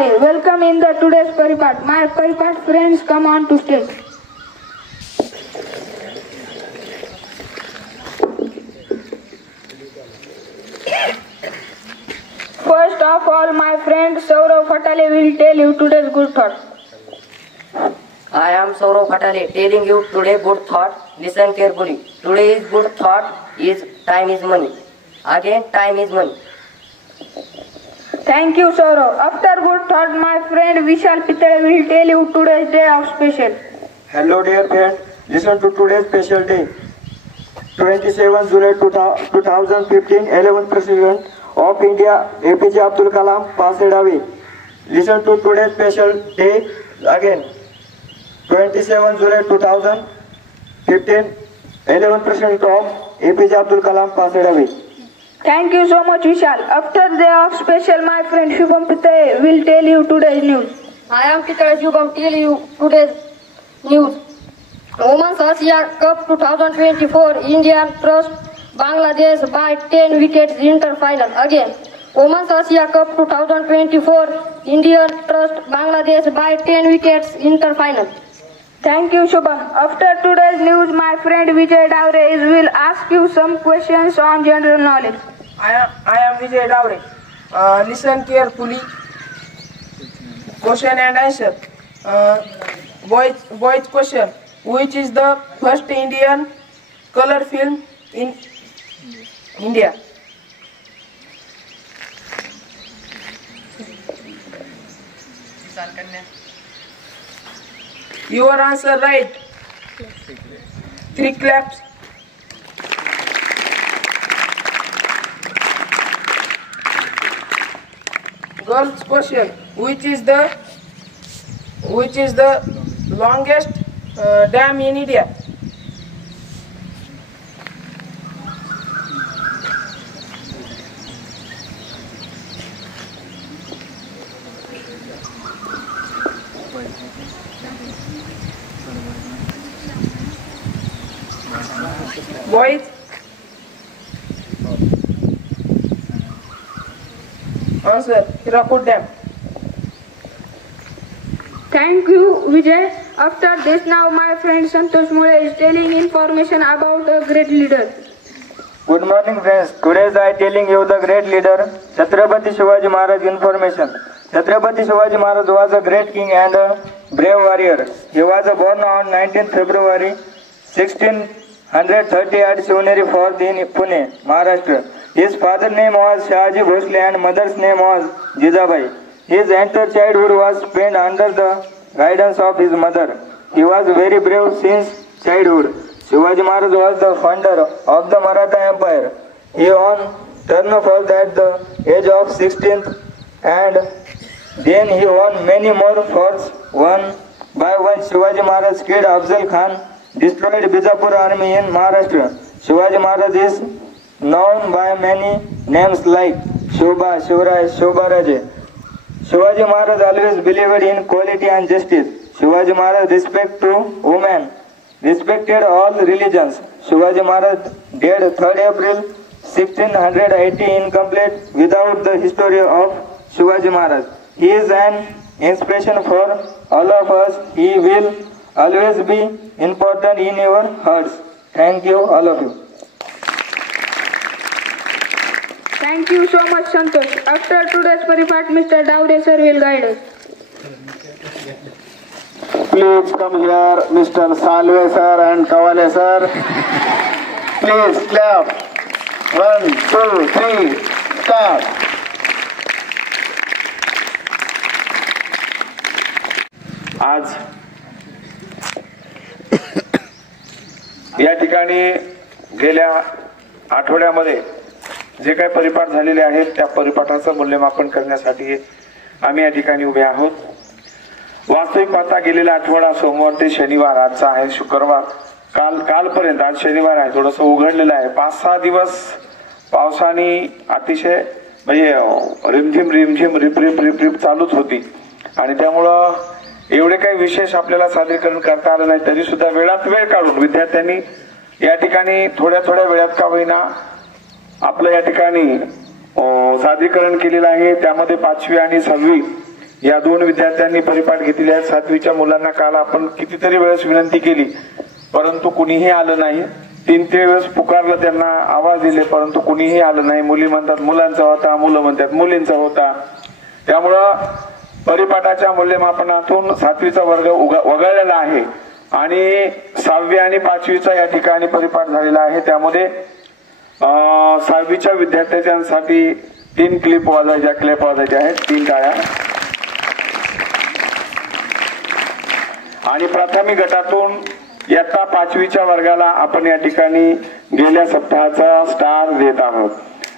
Daude. Welcome in the today's Paripat. My Paripat friends, come on to stage. First of all, my friend Saurav Fatale will tell you today's good thought. I am Saurav Fatale telling you today good thought. Listen carefully. Today's good thought is time is money. Again, time is money. Thank you, Saurav. After good thought, my friend Vishal Pitale will tell you today's day of special. Hello dear friend, listen to today's special day. 27 July 2015, 11th President of India, APJ Abdul Kalam passed away. Listen to today's special day again. 27 July 2015, 11th President of APJ Abdul Kalam passed away. Thank you so much, Vishal. After the day of special, my friend Shubham Pitale will tell you today's news. I am Pitale Shubham tell you today's news. Women's Asia Cup 2024, India trust Bangladesh by 10 wickets inter-final. Again, Women's Asia Cup 2024, India trust Bangladesh by 10 wickets inter-final. Thank you, Shubham. After today's news, my friend Vijay Daure will ask you some questions on general knowledge. I am Vijay Daure. Listen carefully. Question and answer. Voice question. Which is the first Indian color film in India? Your answer right. 3 claps. Girls question. Which is the longest dam in India? Boys, answer Hirakud Dam. Thank you, Vijay. After this, now my friend Santosh Mole is telling information about a great leader. Good morning friends. Today I telling you the great leader Chhatrapati Shivaji Maharaj information. Chhatrapati Shivaji Maharaj was a great king and a brave warrior. He was born on 19th February 1630 at Shivneri Fort in Pune, Maharashtra. His father's name was Shahaji Bhosle and mother's name was Jijabai. His entire childhood was spent under the guidance of his mother. He was very brave since childhood. Shivaji Maharaj was the founder of the Maratha Empire. He won Turnover at the age of 16th and then he won many more forts. One by one Shivaji Maharaj killed Afzal Khan, destroyed Bijapur army in Maharashtra. Shivaji Maharaj is known by many names like Shobha, Shivraj, Shobharaje. Shivaji Maharaj always believed in quality and justice. Shivaji Maharaj respected all religions. Shivaji Maharaj died 3rd April 1680 incomplete without the history of Shivaji Maharaj. He is an inspiration for all of us. He will always be important in your hearts. Thank you, all of you. Thank you so much, Santosh. After today's Paripat, Mr. Daure sir will guide us. Please come here, Mr. Salve sir and Kawale sir. Please clap. 1, 2, 3, start. आज या ठिकाणी गेल्या आठवड्यामध्ये जे काही परिपाठ झालेले आहेत त्या परिपाठाचं मूल्यमापन करण्यासाठी आम्ही या ठिकाणी उभे आहोत. वास्तविक पाहता गेलेला आठवडा सोमवार ते शनिवार, आजचा आहे शुक्रवार, कालपर्यंत आज शनिवार आहे, थोडंसं उघडलेलं आहे. 5-6 दिवस पावसाने अतिशय म्हणजे रिमझिम रिप चालूच होती आणि त्यामुळं एवढे काही विशेष आपल्याला सादरीकरण करता आलं नाही. तरी सुद्धा वेळात वेळ काढून विद्यार्थ्यांनी या ठिकाणी थोड्या वेळात का होईना आपलं या ठिकाणी सादरीकरण केलेलं आहे. त्यामध्ये 5वी आणि 6वी या दोन विद्यार्थ्यांनी परिपाठ घेतलेले आहेत. 7वीच्या मुलांना काल आपण कितीतरी वेळेस विनंती केली परंतु कुणीही आलं नाही. 3 वेळेस पुकारलं, त्यांना आवाज दिले परंतु कुणीही आलं नाही. मुली म्हणतात मुलांचा होता, मुलं म्हणतात मुलींचा होता. त्यामुळं परिपाठाच्या मूल्यमापनातून 7वीचा वर्ग वगळलेला आहे आणि 6वी आणि 5वीचा या ठिकाणी परिपाठ झालेला आहे. त्यामध्ये 6वीच्या विद्यार्थ्यांसाठी 3 क्लिप वाजवायच्या आहेत, 3 टाळ्या. आणि प्राथमिक गटातून इयत्ता 5वीच्या वर्गाला आपण या ठिकाणी गेल्या सप्ताहाचा स्टार देत आहोत.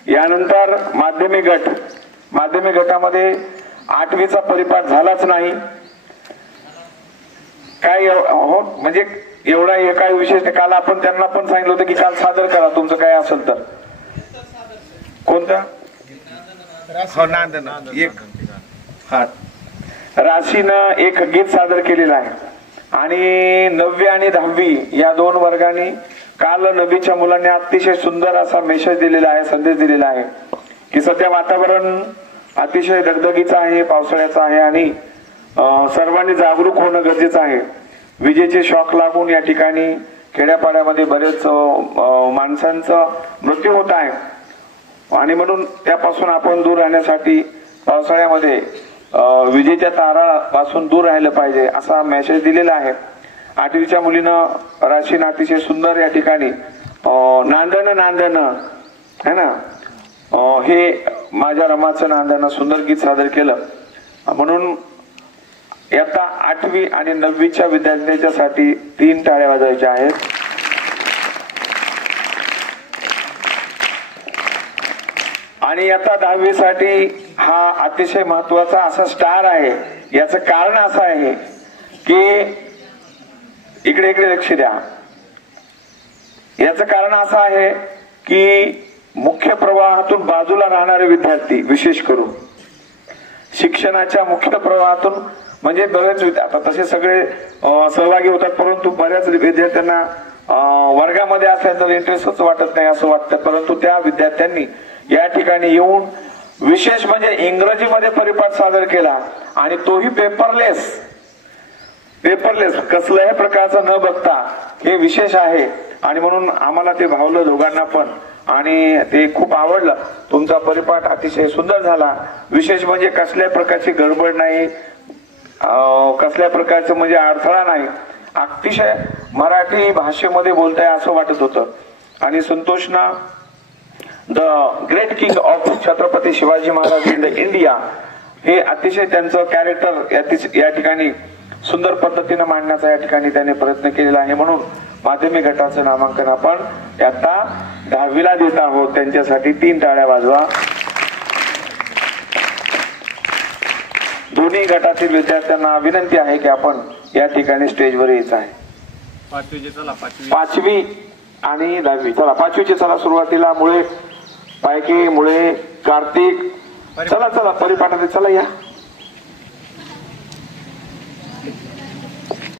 यानंतर माध्यमिक गटामध्ये 8वीचा परिपाठ झालाच नाही. काय हो म्हणजे एवढा हे काय विशेष नाही. काल आपण त्यांना पण सांगितलं होतं की काल सादर करा तुमचं काय असेल तर. कोणतं राशीनं एक गीत सादर केलेलं आहे. आणि 9वी आणि 10वी या 2 वर्गांनी काल नबीच्या मुलांनी अतिशय सुंदर असा मेसेज दिलेला आहे, संदेश दिलेला आहे की सध्या वातावरण अतिशय दगदगीचं आहे, पावसाळ्याचं आहे आणि सर्वांनी जागरूक होणं गरजेचं आहे. विजेचे शॉक लागून या ठिकाणी खेड्यापाड्यामध्ये बरेच माणसांचा मृत्यू होत आहे आणि म्हणून त्यापासून आपण दूर राहण्यासाठी पावसाळ्यामध्ये विजेच्या तारापासून दूर राहिलं पाहिजे असा मेसेज दिलेला आहे. 8वीच्या मुलीनं राशीनं अतिशय सुंदर या ठिकाणी नांदणं है ना, हे माझ्या रमाचं नांदणं सुंदर गीत सादर केलं. म्हणून इयत्ता 8वी आणि 9वीच्या विद्यार्थ्यांच्यासाठी 3 टाळ्या वाजवायच्या आहेत. आणि इयत्ता 10वी साठी हा अतिशय महत्वाचा असा स्टार आहे. याचं कारण असं आहे की इकडे लक्ष द्या. याचं कारण असं आहे की मुख्य प्रवाहातून बाजूला राहणारे विद्यार्थी, विशेष करून शिक्षणाच्या मुख्य प्रवाहातून, म्हणजे बरेच आता तसे सगळे सहभागी होतात परंतु बऱ्याच विद्यार्थ्यांना वर्गामध्ये असल्याचं इंटरेस्टच वाटत नाही असं वाटतं. परंतु त्या विद्यार्थ्यांनी या ठिकाणी येऊन विशेष म्हणजे इंग्रजीमध्ये परिपाठ सादर केला आणि तोही पेपरलेस कसल्याही प्रकारचं न बघता, हे विशेष आहे. आणि म्हणून आम्हाला ते भावलं दोघांना पण आणि ते खूप आवडलं. तुमचा परिपाठ अतिशय सुंदर झाला. विशेष म्हणजे कसल्या प्रकारची गडबड नाही, कसल्या प्रकारचं म्हणजे अडथळा नाही. अतिशय मराठी भाषेमध्ये बोलताय असं वाटत होतं. आणि संतोषना the great king of Chhatrapati Shivaji Maharaj in the India हे अतिशय त्यांचं कॅरेक्टर या ठिकाणी सुंदर पद्धतीने मांडण्याचा या ठिकाणी त्यांनी प्रयत्न केलेला आहे. म्हणून माध्यमिक गटाचं नामांकन आपण आता 10वीला देत आहोत. त्यांच्यासाठी 3 टाळ्या वाजवा. दोन्ही गटातील विद्यार्थ्यांना विनंती आहे की आपण या ठिकाणी स्टेजवर यायचं आहे. 5वी आणि 10वी. चला 5वीची चला सुरुवातीला मुळे, पायके, मुळे, कार्तिक, चला परिपाठाने चला या.